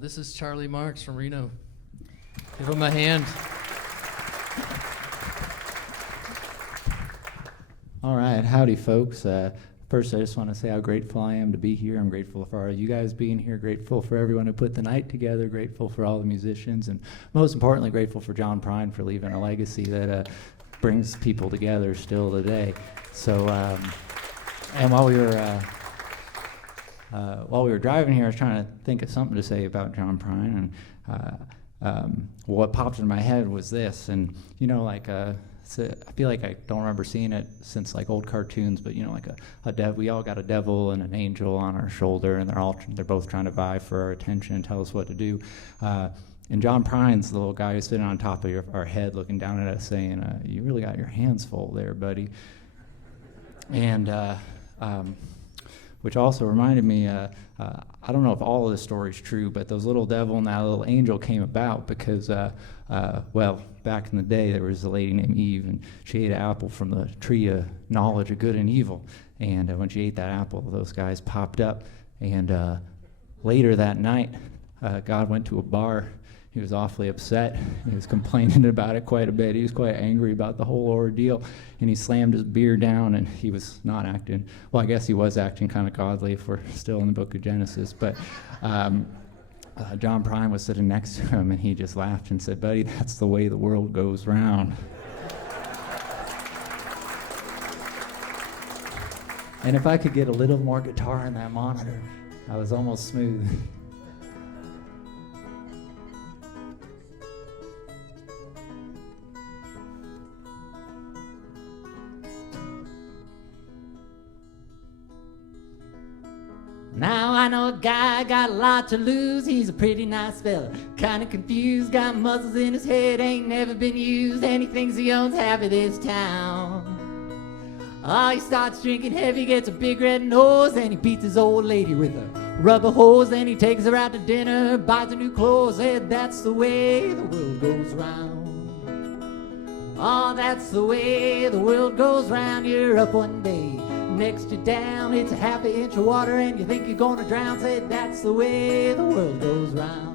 This is Charlie Marks from Reno. Give him a hand. All right, howdy, folks. First, I just want to say how grateful I am to be here. I'm grateful for all you guys being here, grateful for everyone who put the night together, grateful for all the musicians, and most importantly, grateful for John Prine for leaving a legacy that brings people together still today. So, and while we were driving here, I was trying to think of something to say about John Prine, and what popped in my head was this, and so I feel like I don't remember seeing it since like old cartoons, but like we all got a devil and an angel on our shoulder, and they're both trying to vie for our attention and tell us what to do. And John Prine's the little guy who's sitting on top of our head, looking down at us, saying, "You really got your hands full there, buddy." And which also reminded me, I don't know if all of this story's true, but those little devil and that little angel came about because, back in the day, there was a lady named Eve, and she ate an apple from the tree of knowledge of good and evil. And when she ate that apple, those guys popped up. And later that night, God went to a bar. He was awfully upset. He was complaining about it quite a bit. He was quite angry about the whole ordeal. And he slammed his beer down, and he was not acting, well, I guess he was acting kind of godly if we're still in the book of Genesis. But John Prine was sitting next to him, and he just laughed and said, "Buddy, that's the way the world goes round." And if I could get a little more guitar in that monitor, I was almost smooth. Now I know a guy got a lot to lose. He's a pretty nice fella, kinda confused, got muscles in his head, ain't never been used, and he thinks he owns half of this town. Oh, he starts drinking heavy, gets a big red nose, and he beats his old lady with a rubber hose. Then he takes her out to dinner, buys her new clothes, and that's the way the world goes round. Oh, that's the way the world goes round. You're up one day, next you're down, it's a half an inch of water and you think you're gonna drown. Said that's the way the world goes round.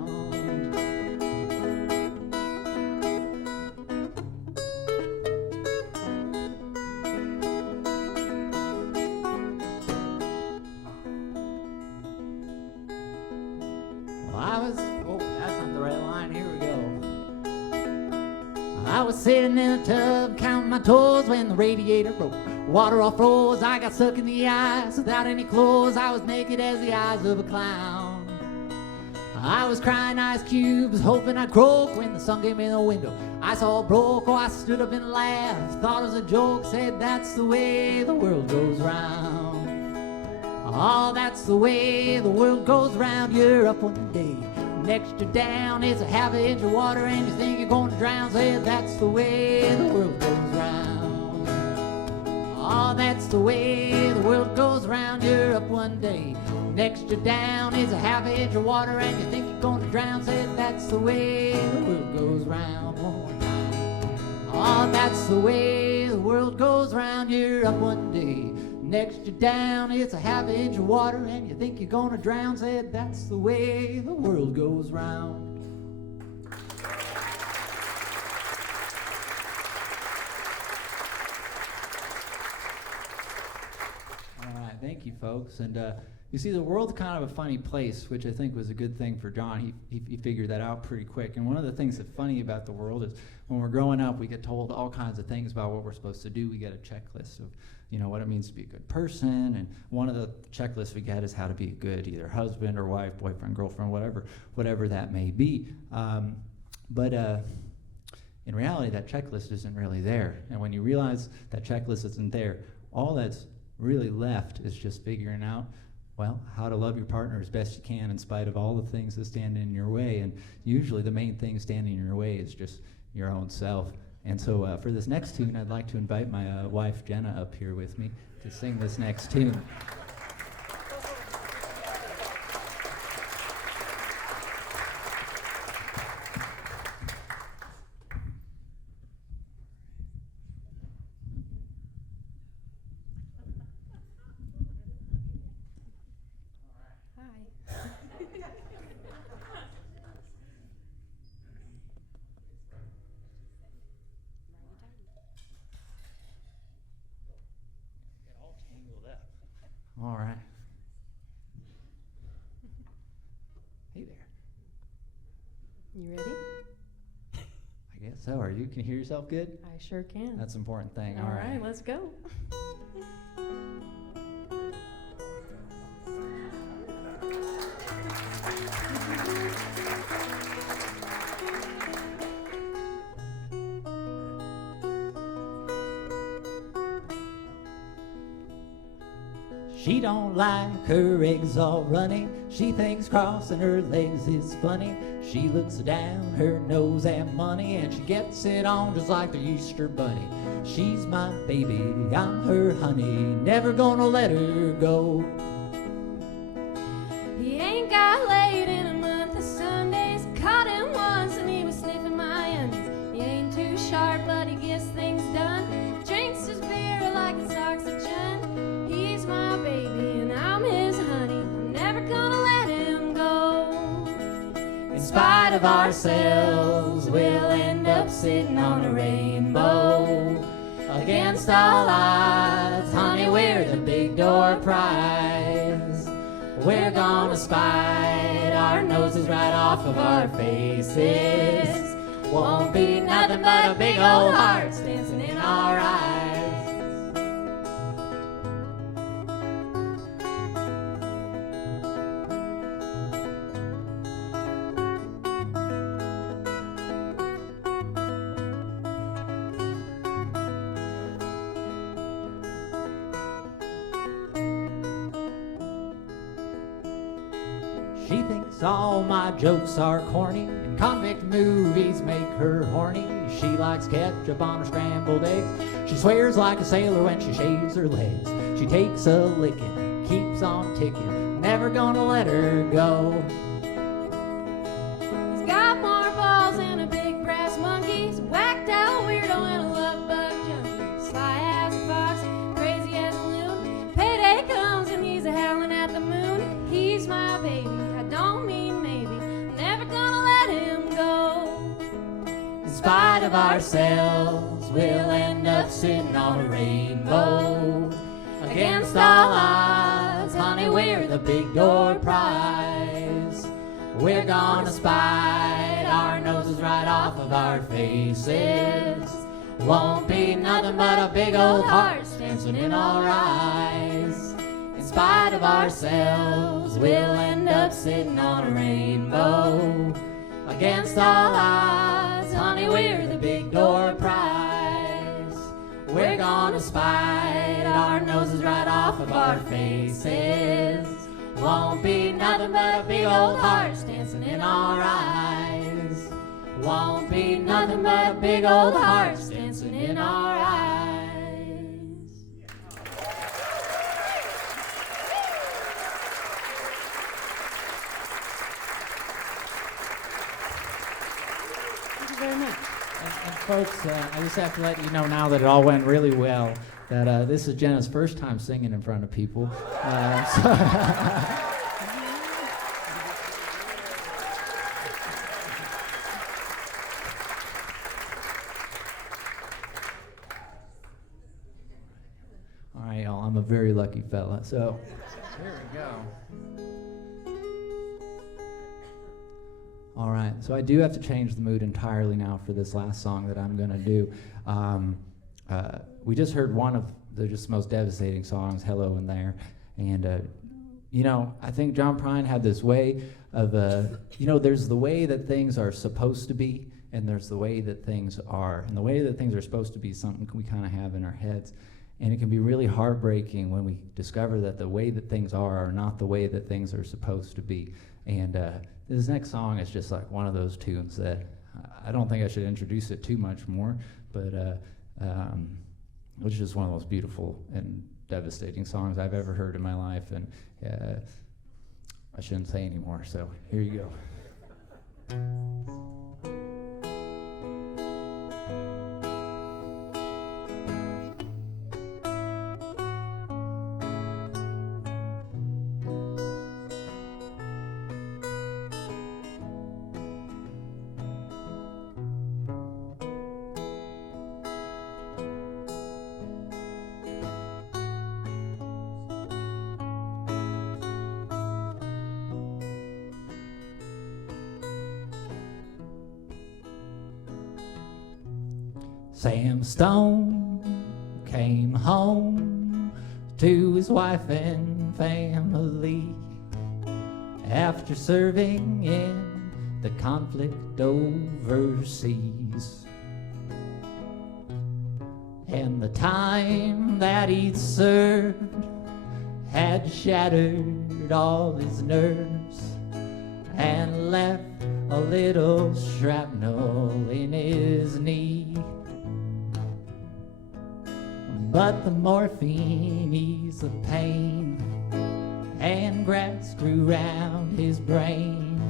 That's not the right line, here we go. I was sitting in a tub counting my toes when the radiator broke. Water all froze, I got stuck in the ice without any clothes. I was naked as the eyes of a clown. I was crying ice cubes, hoping I'd croak when the sun came in the window. Ice all broke, oh, I stood up and laughed, thought it was a joke, said that's the way the world goes round. Oh, that's the way the world goes round. You're up one day, next you're down, it's a half an inch of water and you think you're going to drown. Said that's the way the world goes round. Oh, that's the way the world goes round. You're up one day, next you're down, it's a half an inch of water and you think you're going to drown. Said that's the way the world goes round. One more time. Oh, that's the way the world goes round. You're up one day, next you're down, it's a half an inch of water and you think you're going to drown. Said that's the way the world goes round. Thank you, folks. And you see, the world's kind of a funny place, which I think was a good thing for John. He figured that out pretty quick. And one of the things that's funny about the world is when we're growing up, we get told all kinds of things about what we're supposed to do. We get a checklist of, what it means to be a good person. And one of the checklists we get is how to be a good either husband or wife, boyfriend, girlfriend, whatever that may be. But in reality, that checklist isn't really there. And when you realize that checklist isn't there, all that's really left is just figuring out, how to love your partner as best you can in spite of all the things that stand in your way. And usually the main thing standing in your way is just your own self. And so for this next tune, I'd like to invite my wife, Jenna, up here with me to sing this next tune. Hey there. You ready? I guess so. Are you? Can you hear yourself good? I sure can. That's an important thing. All right, let's go. She don't like her eggs all runny. She thinks crossing her legs is funny. She looks down her nose at money, and she gets it on just like the Easter Bunny. She's my baby, I'm her honey, never gonna let her go. He ain't got laid in a month of Sundays. Caught him once and he was sniffing my undies. He ain't too sharp, but he gets things done. Drinks his beer like it's oxygen. He's my baby and I'm his honey. I'm never gonna let him go. In spite of ourselves, we'll end up sitting on a rainbow. Against all odds, honey, we're the big door prize. We're gonna spite our noses right off of our faces. Won't be nothing but a big old hearts dancing in our eyes. She thinks all my jokes are corny, and convict movies make her horny. She likes ketchup on her scrambled eggs. She swears like a sailor when she shaves her legs. She takes a licking, keeps on ticking, never gonna let her go. He's got more balls than a big brass monkey. He's a whacked out weirdo and a love bug junkie. Sly as a fox, crazy as a loon. Payday comes and he's a howling at the moon. He's my baby, I don't mean maybe. I'm never gonna let him go. In spite of ourselves, we'll end up sitting on a rainbow. Against all odds, honey, we're the big door prize. We're gonna spite our noses right off of our faces. Won't be nothing but a big old hearts dancing in our eyes. In spite of ourselves, we'll end up sitting on a rainbow. Against all odds, honey, we're the big door prize. We're gonna spite our noses right off of our faces. Won't be nothing but a big old hearts dancing in our eyes. Won't be nothing but a big old hearts dancing in our eyes. Thank you very much. And folks, I just have to let you know now that it all went really well, that this is Jenna's first time singing in front of people. All right, y'all, I'm a very lucky fella. So There we go. all right, so I do have to change the mood entirely now for this last song that I'm going to do. We just heard one of the just most devastating songs, Hello in There. And, you know, I think John Prine had this way of, you know, there's the way that things are supposed to be, and there's the way that things are. And the way that things are supposed to be is something we kind of have in our heads. And it can be really heartbreaking when we discover that the way that things are not the way that things are supposed to be. And this next song is just like one of those tunes that I don't think I should introduce it too much more, but it's just one of those beautiful and devastating songs I've ever heard in my life, and I shouldn't say anymore, so here you go. Sam Stone came home to his wife and family after serving in the conflict overseas. And the time that he'd served had shattered all his nerves and left a little shrapnel in his knee. But the morphine eased the pain, and grass grew round his brain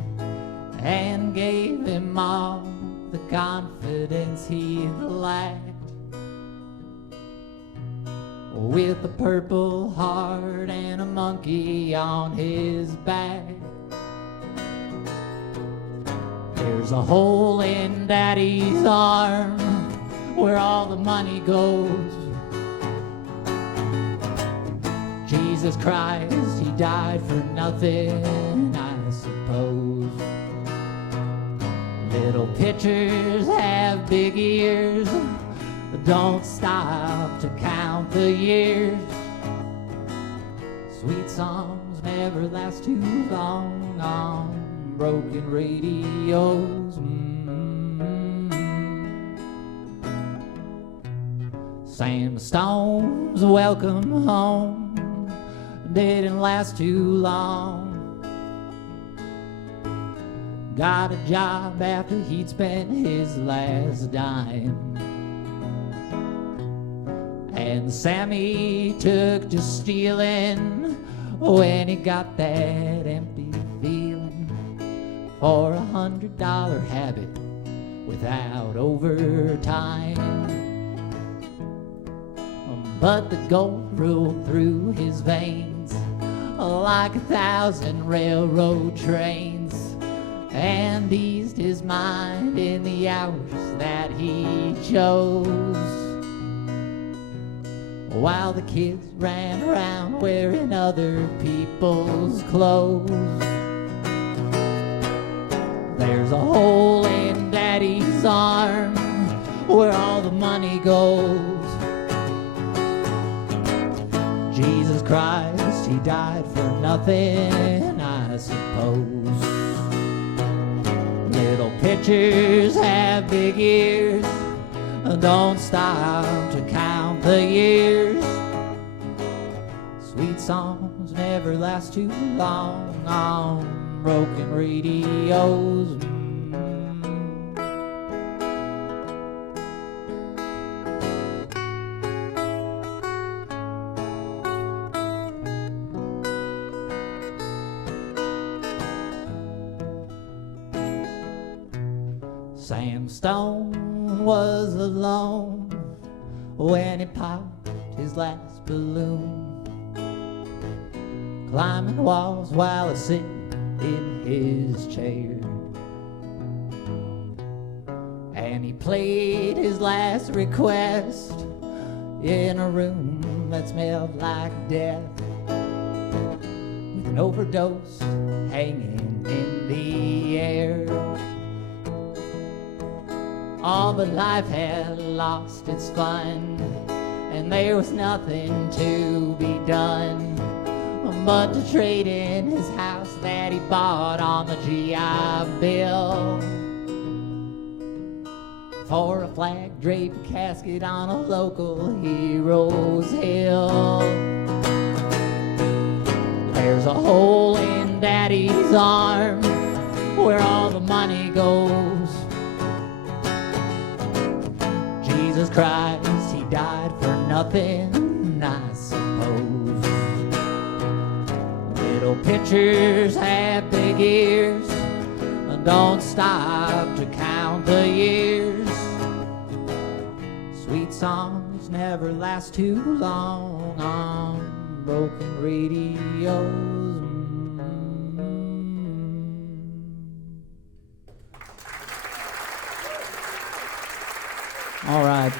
and gave him all the confidence he lacked. With a purple heart and a monkey on his back, there's a hole in Daddy's arm where all the money goes. Jesus Christ, he died for nothing, I suppose. Little pitchers have big ears, don't stop to count the years. Sweet songs never last too long on broken radios. Sam Stone's welcome home didn't last too long. Got a job after he'd spent his last dime, and Sammy took to stealing when he got that empty feeling for $100 habit without overtime. But the gold ruled through his veins like 1,000 railroad trains, and eased his mind in the hours that he chose, while the kids ran around wearing other people's clothes. There's a hole in Daddy's arm where all the money goes. Jesus Christ, he died for nothing, I suppose. Little pitchers have big ears, don't stop to count the years. Sweet songs never last too long on broken radios. Sam Stone was alone when he popped his last balloon, climbing walls while he's sitting in his chair. And he played his last request in a room that smelled like death, with an overdose hanging in the air. All but life had lost its fun, and there was nothing to be done but to trade in his house that he bought on the GI Bill for a flag draped casket on a local hero's hill. There's a hole in Daddy's arm where all the money goes. Jesus Christ, he died for nothing, I suppose. Little pitchers have big ears, don't stop to count the years. Sweet songs never last too long on broken radios. All right.